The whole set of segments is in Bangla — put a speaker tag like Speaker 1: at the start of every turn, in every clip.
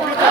Speaker 1: 꼴까 아,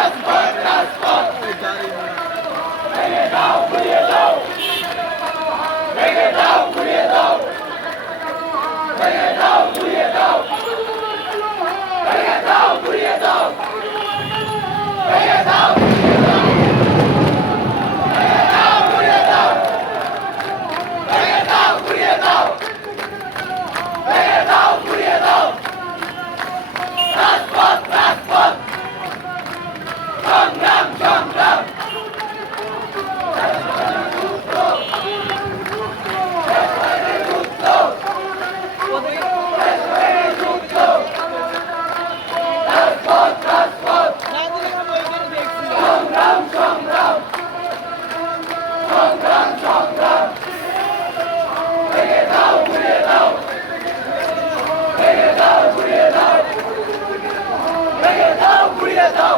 Speaker 1: দাও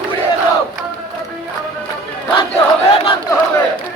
Speaker 1: পুড়িয়ে মানতে হবে মানতে হবে